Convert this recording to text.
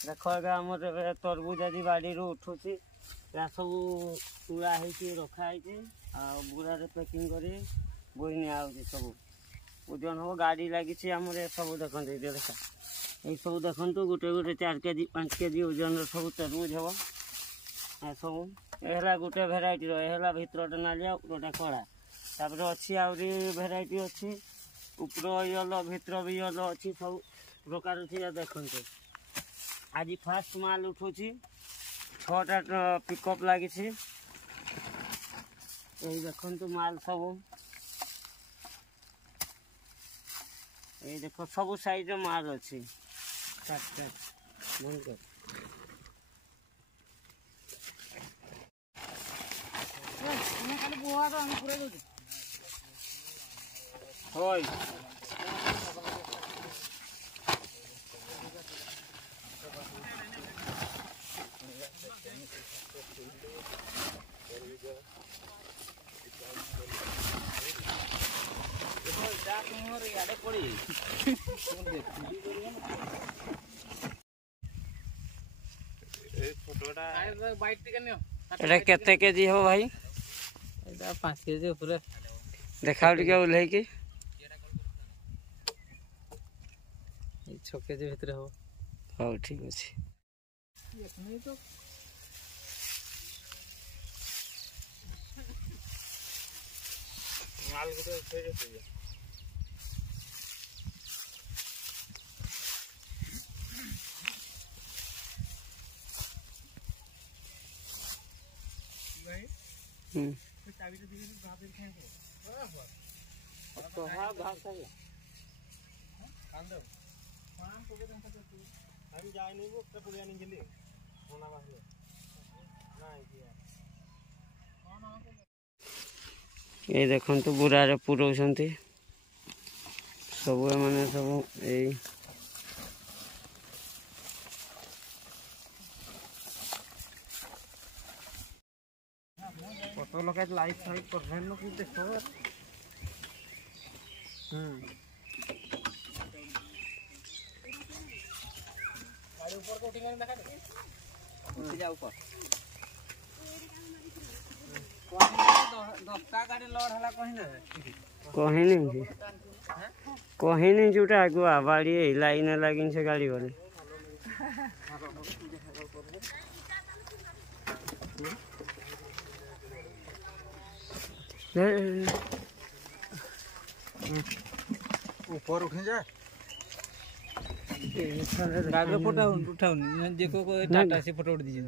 देख आम तरबुज आज बाड़ी उठुची सब तुला रखाई बुरा पैकिंग कर बोई नि सब ओजन हम गाड़ी लगी आम सब देखते देखा ये सब देखु गोटे गोटे 4 केजी 5 केजी ओजन सब तरबुज हम सब है गोटे भेराइटी रहा भितर नालिया गोटे कला तापर अच्छी आहरी भेराइटी अच्छी ऊपर येलो भितर भी येलो अच्छी सब प्रकार अच्छी देखते आज फास्ट माल उठू 6टा पिकअप लगी देखु माल सब ये देख सब साइज माल अच्छी बंद कर होय केते केजी हो भाई 5 केजी ऊपर देखा टे ओल्हे की 6 केजी भितर हो हाँ ठीक अच्छे ये देखो तो बुरा पुरौ सब मैंने सब यही फोटो लगा लाइट फाइट कर देखो कहीं नहीं जोटा आगुआ बाड़ी लाइन लगी से गाड़ी वाले ऊपर उठे जा फोटो उठाऊनी देखो टाटा से फोटो उठ दीजिए